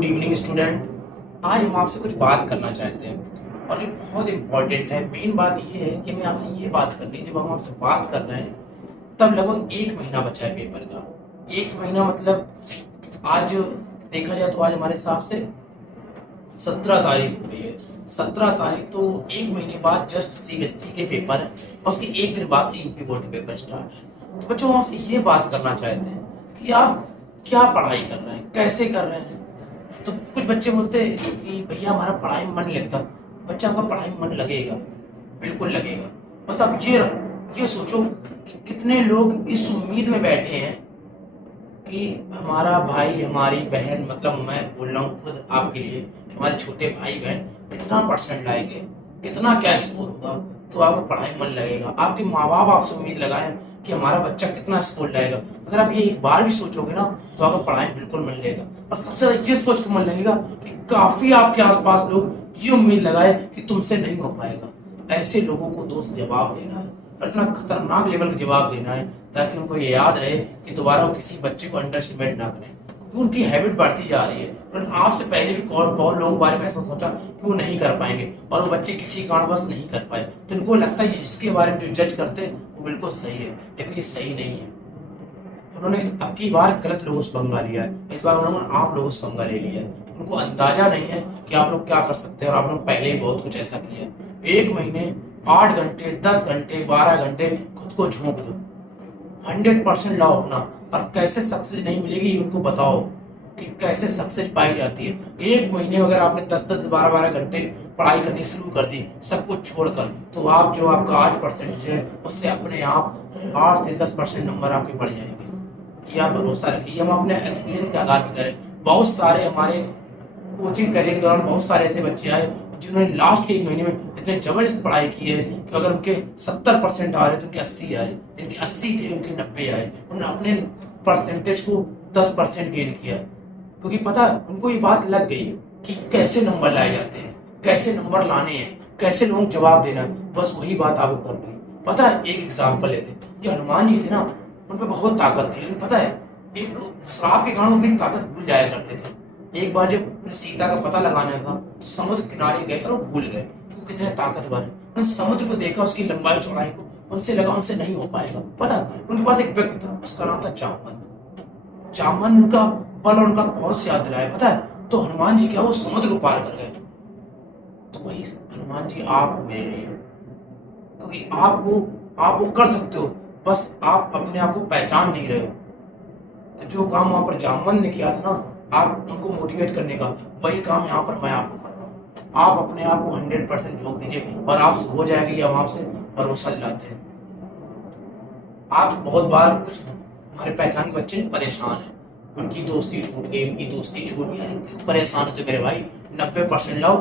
Good evening student. आज हम आपसे कुछ बात करना चाहते हैं और जो बहुत इम्पोर्टेंट है। मेन बात ये है कि मैं आपसे ये बात करनी है, जब हम आपसे बात कर रहे हैं तब लगभग 1 महीना बचा है पेपर का। 1 महीना मतलब आज देखा जाए तो आज हमारे हिसाब से 17 तारीख हो गई है। 17 तारीख तो 1 महीने बाद जस्ट सीबीएसई के पेपर है और उसके एक दिन बाद से यूपी बोर्ड के पेपर स्टार्ट है। तो बच्चों हम आपसे ये बात करना चाहते हैं कि आप क्या पढ़ाई कर रहे हैं, कैसे कर रहे हैं। तो कुछ बच्चे बोलते हैं कि भैया हमारा पढ़ाई में मन नहीं लगता। बच्चा आपका पढ़ाई में मन लगेगा, बिल्कुल लगेगा। बस आप ये सोचो कि कितने लोग इस उम्मीद में बैठे हैं कि हमारा भाई हमारी बहन, मतलब मैं बोल रहा हूँ खुद आपके लिए कि हमारे छोटे भाई बहन कितना परसेंट लाएंगे, कितना क्या स्कोर होगा तो आपको पढ़ाई में मन लगेगा। आपके माँ बाप आपसे उम्मीद लगाएं कि हमारा बच्चा कितना स्कोर लाएगा। अगर आप ये एक बार भी सोचोगे ना तो आपको पढ़ाई में बिल्कुल मन लगेगा। और सबसे ज्यादा ये सोच के मन लगेगा कि काफी आपके आसपास लोग ये उम्मीद लगाए कि तुमसे नहीं हो पाएगा। ऐसे लोगों को दोस्त जवाब देना है और इतना खतरनाक लेवल का जवाब देना है ताकि उनको ये याद रहे कि दोबारा वो किसी बच्चे को अंडर एस्टिमेट ना करें, क्योंकि उनकी हैबिट बढ़ती जा रही है। उन्होंने आपसे पहले भी बहुत लोगों के बारे में ऐसा सोचा कि वो नहीं कर पाएंगे और वो बच्चे किसी कारणवश नहीं कर पाए, तो इनको लगता है जिसके बारे में जो जज करते हैं वो बिल्कुल सही है, लेकिन ये सही नहीं है। उन्होंने अब की बार गलत लोगों से पंगा लिया है, इस बार उन्होंने आप लोगों से पंगा ले लिया है। उनको अंदाजा नहीं है कि आप लोग क्या कर सकते हैं और आप लोग पहले ही बहुत कुछ ऐसा किया है। 1 महीने 8 घंटे 10 घंटे 12 घंटे खुद को झोंक दो, 100% लाओ अपना। और कैसे सक्सेस नहीं मिलेगी ये उनको बताओ कि कैसे सक्सेस पाई जाती है। 1 महीने में अगर आपने 10-10 12-12 घंटे पढ़ाई करनी शुरू कर दी सब कुछ छोड़कर, तो आप जो आपका आज परसेंटेज है उससे अपने आप 8 से 10% नंबर आपके बढ़ जाएंगे। ये आप भरोसा रखिए। हम अपने एक्सपीरियंस के आधार पर करें। बहुत सारे हमारे कोचिंग करियर के दौरान बहुत सारे ऐसे बच्चे आए जिन्होंने लास्ट के 1 महीने में इतने जबरदस्त पढ़ाई की है कि अगर उनके 70% आ रहे तो उनके 80 आए, जिनके 80 थे उनके 90 आए। उन्होंने अपने परसेंटेज को 10% गेन किया, क्योंकि पता उनको ये बात लग गई कि कैसे नंबर लाए जाते हैं, कैसे नंबर लाने हैं, कैसे लोगों को जवाब देना है। बस वही बात आपको करनी है। पता है, एक एग्जाम्पल लेते, जो हनुमान जी थे ना उन पर बहुत ताकत थी, लेकिन पता है एक श्राप के कारण अपनी ताकत भूल जाया करते थे। एक बार जब सीता का पता लगाना था तो समुद्र किनारे गए और वो भूल गए कि वो कितने ताकतवर है। उन्होंने समुद्र को देखा, उसकी लंबाई चौड़ाई को, उनसे लगा उनसे नहीं हो पाएगा। पता उनके पास एक व्यक्ति था, उसका नाम था जामवंत। जामवंत उनका बल और उनका पौरुष याद दिलाया। पता है तो हनुमान जी क्या वो समुद्र को पार कर गए। तो वही हनुमान जी आप हो मेरे लिए, क्योंकि आप वो कर सकते हो, बस आप अपने आप को पहचान नहीं रहे हो। तो जो काम वहां पर जामवंत ने किया था ना, आप उनको मोटिवेट करने का, वही काम यहाँ पर मैं आपको कर रहा हूँ। आप अपने आप को 100% झोंक दीजिए और आप हो जाएगी। हम आपसे भरोसा दिलाते हैं। आप बहुत बार कुछ हमारे पहचान के बच्चे परेशान हैं, उनकी दोस्ती टूट गई, उनकी दोस्ती छूट गई। अरे क्यों परेशान होते मेरे भाई, 90% लाओ।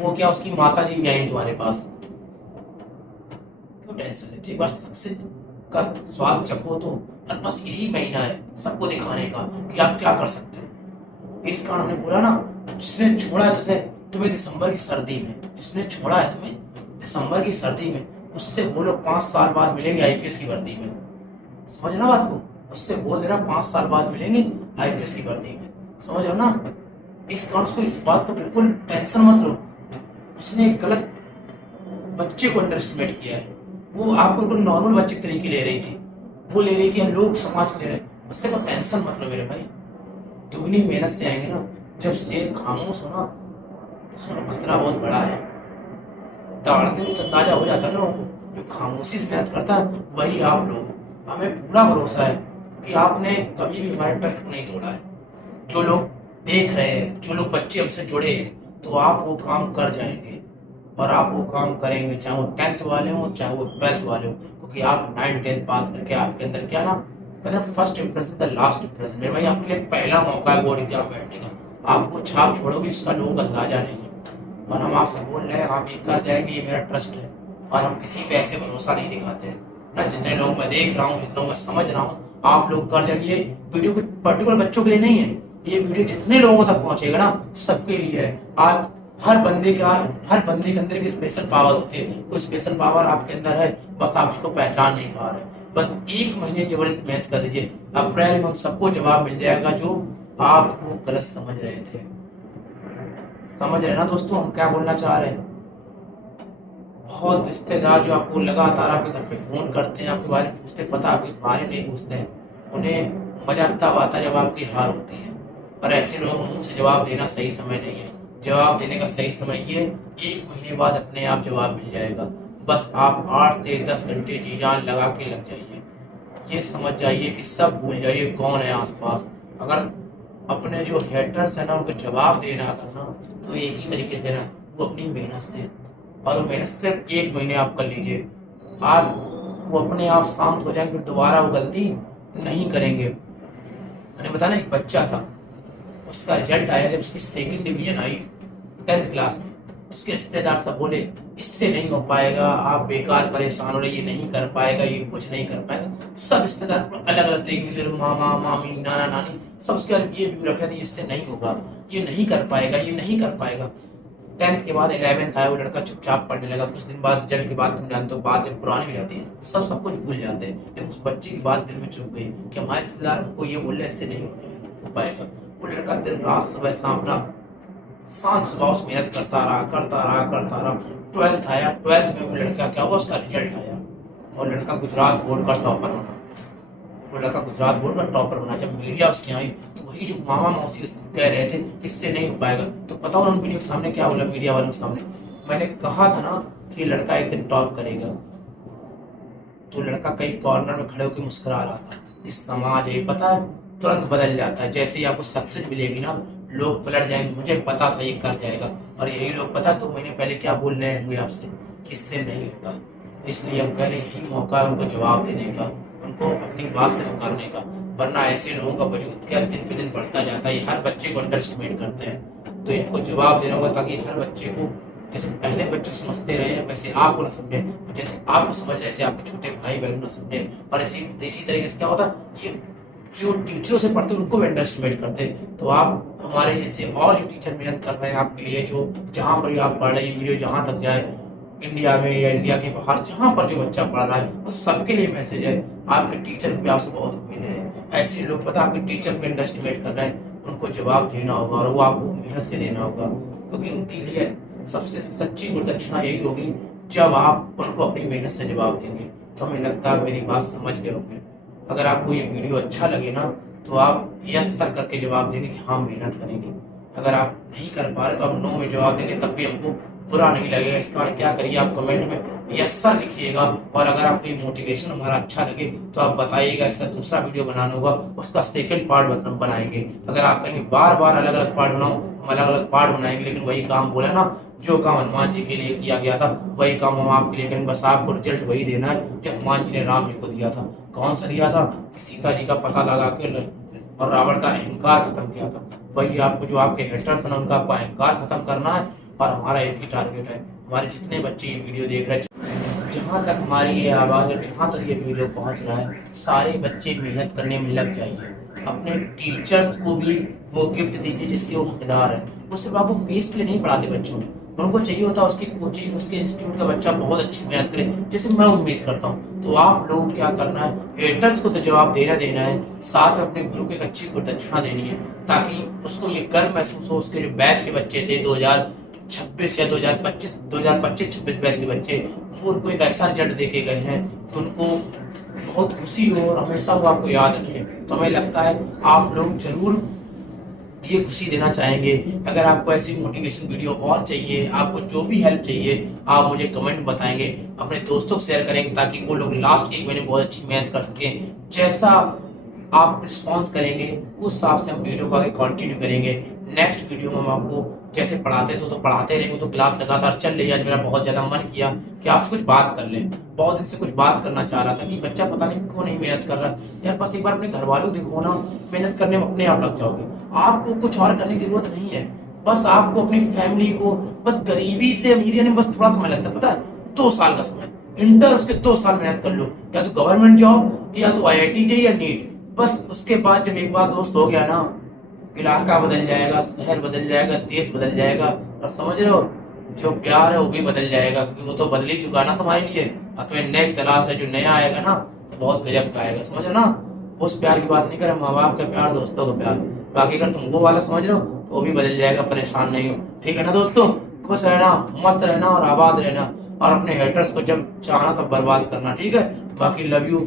वो क्या उसकी माता जी भी आएंगी तुम्हारे पास, क्यों टेंशन लेते। बस सक्सेस का स्वाद चखो तो, और बस यही महीना है सबको दिखाने का कि आप क्या कर सकते हो। इस कारण हमने बोला ना, जिसने छोड़ा है तुम्हें दिसंबर की सर्दी में, जिसने छोड़ा है तुम्हें दिसंबर की सर्दी में, उससे बोलो 5 साल बाद मिलेंगे आईपीएस की वर्दी में। समझ ना बात को, उससे बोल देना 5 साल बाद मिलेंगे आईपीएस की वर्दी में। समझ रहे हो ना। इस कारण उसको इस बात को बिल्कुल टेंशन मत लो। उसने एक गलत बच्चे को अंडर एस्टिमेट किया है। वो आपको बिल्कुल नॉर्मल बच्चे के तरीके ले रही थी, वो ले रही थी, हम लोग समाज ले रहे। उससे कोई टेंशन मत लो मेरे भाई। दुगनी मेहनत से आएंगे ना। जब शेर खामोश हो ना तो उसमें खतरा बहुत बड़ा है। दौड़ते हुए तो अंदाजा हो जाता है ना लोगों को। जो खामोशी से मेहनत करता है वही आप लोग। हमें पूरा भरोसा है क्योंकि आपने कभी भी हमारे ट्रस्ट को नहीं तोड़ा है। जो लोग देख रहे हैं, जो लोग बच्चे हमसे जुड़े हैं, तो आप वो काम कर जाएंगे और आप वो काम करेंगे, चाहे वो 10th वाले हो चाहे वो 12th वाले हो, क्योंकि आप 9th 10th पास करके आपके अंदर क्या ना कहते हैं, first impression the last impression. मेरे भाई आपके लिए पहला मौका है बोर्ड एग्जाम बैठने का। आपको छाप छोड़ोगे इसका लोगों का अंदाजा नहीं है। और हम आपसे बोल रहे हैं आप ये कर जाएंगे, ये मेरा ट्रस्ट है। और हम किसी पे ऐसे भरोसा नहीं दिखाते हैं ना। जितने लोग मैं देख रहा हूँ, जितने लोग मैं समझ रहा हूँ, आप लोग कर जाइए। वीडियो पर्टिकुलर बच्चों के लिए नहीं है, ये वीडियो जितने लोगों तक पहुंचेगा ना सबके लिए है। आज हर बंदे के अंदर एक स्पेशल पावर होती है। कोई स्पेशल पावर आपके अंदर है, बस आप उसको पहचान नहीं पा रहे। बस 1 महीने जबरदस्त मेहनत कर दीजिए, अप्रैल में सबको जवाब मिल जाएगा जो आपको गलत समझ रहे थे। समझ रहे ना दोस्तों हम क्या बोलना चाह रहे हैं। बहुत रिश्तेदार जो आपको लगातार आपके घर पे फोन करते हैं, आपके बारे में पूछते हैं, पता आपके बारे में नहीं पूछते हैं, उन्हें मजा तब आता है जब आपकी हार होती है। और ऐसे लोगों को उनसे जवाब देना सही समय नहीं है। जवाब देने का सही समय ये 1 महीने बाद अपने आप जवाब मिल जाएगा। बस आप 8 से 10 घंटे जी जान लगा के लग जाइए। ये समझ जाइए कि सब भूल जाइए कौन है आसपास। अगर अपने जो हेटर्स है ना उनको जवाब देना अगर ना, तो एक ही तरीके से देना, वो अपनी मेहनत से। और वो मेहनत सिर्फ 1 महीने आप कर लीजिए, आप वो अपने आप शांत हो जाएंगे, फिर दोबारा वो गलती नहीं करेंगे। मैंने बताया ना एक बच्चा था, उसका रिजल्ट आया जब उसकी सेकंड डिवीजन आई 10th क्लास में, तो उसके रिश्तेदार सब बोले इससे नहीं हो पाएगा, आप बेकार परेशान हो रहे, ये नहीं कर पाएगा, ये कुछ नहीं कर पाएगा। सब रिश्तेदार अलग अलग तरीके के, मामा मामी नाना नानी, सब उसके ये व्यू रख रहे थे इससे नहीं होगा, ये नहीं कर पाएगा, ये नहीं कर पाएगा। 10th के बाद 11th आया, वो लड़का चुपचाप पढ़ने लगा। कुछ दिन बाद रिजल्ट के बाद तुम जानते हो बात जब पुरानी हो जाती है सब कुछ भूल जाते हैं, लेकिन उस बच्चे की बात दिल में चुप गई कि हमारे रिश्तेदार हमको ये बोले इससे नहीं हो पाएगा। वो लड़का दिन रात सुबह शाम अपना शांत सुबह उस मेहनत करता रहा। 12th आया, 12th में वो लड़का क्या हुआ, उसका रिजल्ट आया और लड़का गुजरात बोर्ड का टॉपर बना। वो लड़का गुजरात बोर्ड का टॉपर बना। जब मीडिया उसकी आई तो वही जो मामा मौसी कह रहे थे इससे नहीं हो पाएगा, तो पता उन्होंने मीडिया के सामने क्या बोला, मीडिया वालों के सामने, मैंने कहा था ना कि लड़का एक दिन टॉप करेगा। तो लड़का कई कॉर्नर में खड़े होकर मुस्कुरा रहा था। इस समाज है पता है तुरंत बदल जाता है, जैसे ही आपको सक्सेस मिलेगी ना लोग पलट जाएंगे, मुझे पता था ये कर जाएगा। और यही लोग पता 2 महीने पहले क्या बोल रहे होंगे आपसे कि इससे नहीं होगा। इसलिए हम कह रहे हैं यही मौका है उनको जवाब देने का, उनको अपनी बात से नकारने का। वरना ऐसे लोगों का वजूद क्या दिन पे दिन बढ़ता जाता है, ये हर बच्चे को अंडर एस्टिमेट करते हैं। तो इनको जवाब देना होगा ताकि हर बच्चे को जैसे पहले बच्चे समझते रहे वैसे आपको ना समझे, जैसे आपको समझ रहे ऐसे आपके छोटे भाई बहन ना समझे। और इसी तरीके से क्या होता ये जो टीचरों से पढ़ते हैं उनको भी अंडर एस्टिमेट करते हैं। तो आप हमारे जैसे और जो टीचर मेहनत कर रहे हैं आपके लिए, जो जहाँ पर भी आप पढ़ रहे हैं वीडियो जहाँ तक जाए इंडिया में या इंडिया के बाहर जहाँ पर जो बच्चा पढ़ रहा है उस सबके लिए मैसेज है, आपके टीचर को भी आपसे बहुत उम्मीद है। ऐसे लोग पता आपके टीचर को अंडर एस्टिमेट कर रहे हैं, उनको जवाब देना होगा और वो आपको मेहनत से देना होगा, क्योंकि उनके लिए सबसे सच्ची गुणदक्षिणा यही होगी जब आप उनको अपनी मेहनत से जवाब देंगे। तो हमें लगता है मेरी बात समझ गए होंगे। अगर आपको ये वीडियो अच्छा लगे ना तो आप यस सर करके जवाब देंगे कि हाँ मेहनत करेंगे। अगर आप नहीं कर पा रहे तो आप नो में जवाब देंगे, तब भी हमको बुरा नहीं लगेगा। इसका कारण क्या करिए आप कमेंट में यस सर लिखिएगा। और अगर आपको ये मोटिवेशन हमारा अच्छा लगे तो आप बताइएगा, इसका दूसरा वीडियो बनाना होगा, उसका सेकंड पार्ट बनाएंगे। अगर आप कहेंगे बार बार अलग अलग पार्ट बनाओ, हम अलग अलग पार्ट बनाएंगे, लेकिन वही काम बोला ना, जो काम हनुमान जी के लिए किया गया था वही काम हम आपके लिए करेंगे। बस आपको रिजल्ट वही देना है जो हनुमान जी ने राम जी को दिया था। कौन सा दिया था कि सीता जी का पता लगा के और रावण का अहंकार खत्म किया था। वही आपको जो आपके हेटर्स हैं उनका आपको अहंकार खत्म करना है। और हमारा एक ही टारगेट है, हमारे जितने बच्चे ये वीडियो देख रहे हैं, जहाँ तक हमारी ये आवाज़ है, जहाँ तक ये वीडियो पहुँच रहा है, सारे बच्चे मेहनत करने में लग जाइए। अपने टीचर्स को भी वो गिफ्ट दीजिए जिसके वो हकदार है। वो सिर्फ आपको फीस के लिए नहीं पढ़ाते बच्चों को, उनको चाहिए होता है उसकी कोचिंग, उसके इंस्टीट्यूट का बच्चा बहुत अच्छी मेहनत करे, जैसे मैं उम्मीद करता हूँ। तो आप लोगों को क्या करना है, हेटर्स को तो जवाब देना है, साथ में अपने गुरु को एक अच्छी गुणदक्षिणा देनी है, ताकि उसको ये गर्व महसूस हो। उसके जो बैच के बच्चे थे 2026 या 2025-26 बैच के बच्चे, वो उनको एक ऐसा रिजल्ट दे के गए हैं कि उनको बहुत खुशी हो और हमेशा वो आपको याद रखें। तो हमें लगता है आप लोग जरूर ये खुशी देना चाहेंगे। अगर आपको ऐसी मोटिवेशन वीडियो और चाहिए, आपको जो भी हेल्प चाहिए, आप मुझे कमेंट बताएंगे, अपने दोस्तों को शेयर करेंगे ताकि वो लोग लास्ट 1 महीने बहुत अच्छी मेहनत कर सकें। जैसा आप रिस्पॉन्स करेंगे उस हिसाब से हम वीडियो को आगे कंटिन्यू करेंगे। नेक्स्ट वीडियो में हम आपको जैसे पढ़ाते तो पढ़ाते रहेंगे, तो क्लास लगातार चल रही है। आज मेरा बहुत ज़्यादा मन किया कि आपसे कुछ बात कर लें, बहुत दिन से कुछ बात करना चाह रहा था कि बच्चा पता नहीं क्यों नहीं मेहनत कर रहा यार। बस एक बार अपने घर वालों को देखो ना, मेहनत करने में अपने आप लग जाओगे। आपको कुछ और करने की जरूरत नहीं है, बस आपको अपनी फैमिली को, बस गरीबी से अमीरी में बस थोड़ा समय लगता है, पता है 2 साल का समय, इंटर उसके 2 साल मेहनत कर लो, या तो गवर्नमेंट जॉब या तो IIT JEE या नीट। बस उसके बाद जब एक बार दोस्त हो गया ना, इलाका बदल जाएगा, शहर बदल जाएगा, देश बदल जाएगा। और समझ रहे हो जो प्यार है वो भी बदल जाएगा, क्योंकि वो तो बदल ही चुका ना तुम्हारे लिए। और तुम्हें नई तलाश है, जो नया आएगा ना तो बहुत गजब का आएगा, समझ रहे हो ना। उस प्यार की बात नहीं कर रहे, माँ बाप का प्यार, दोस्तों का प्यार। बाकी अगर तुम वो वाला समझ रहे हो वो भी बदल जाएगा, परेशान नहीं हो। ठीक है ना दोस्तों, खुश रहना, मस्त रहना और आबाद रहना, और अपने हेटर्स को जब चाहना तब बर्बाद करना। ठीक है, बाकी लव यू।